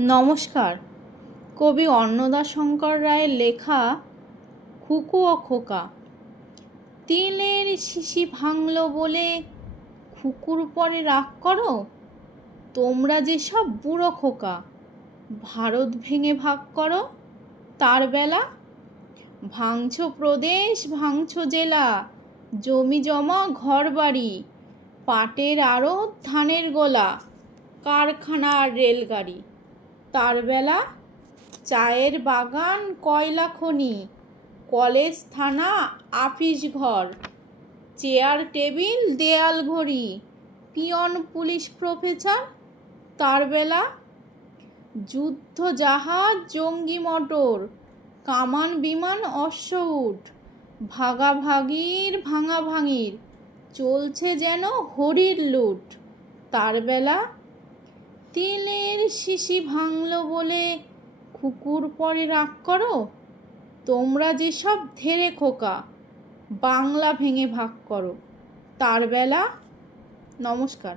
নমস্কার। কবি অন্নদাশঙ্কর রায়ের লেখা খুকু ও খোকা। তিলের শিশি ভাঙল বলে খুকুর পরে রাগ করো? তোমরা যেসব বুড়ো খোকা, ভারত ভেঙে ভাগ করো। তার বেলা ভাঙছ প্রদেশ, ভাঙছ জেলা, জমি জমা ঘর বাড়ি, পাটের আড়ত, ধানের গোলা, কারখানা আর রেলগাড়ি। তার বেলা চায়ের বাগান, কয়লা খনি, কলেজ, থানা, আপিস ঘর, চেয়ার টেবিল, দেয়াল ঘড়ি, পিয়ন, পুলিশ, প্রফেসর। তার বেলা যুদ্ধ জাহাজ, জঙ্গি মোটর, কামান বিমান, অশ্ব উট, ভাগাভাগির ভাঙাভাঙির, চলছে যেন হরির লুট। তার বেলা তিলের শিশি ভাঙল বলে খুকুর পরে রাগ করো? তোমরা যেসব ধেড়ে খোকা, বাংলা ভেঙে ভাগ করো। তার বেলা। নমস্কার।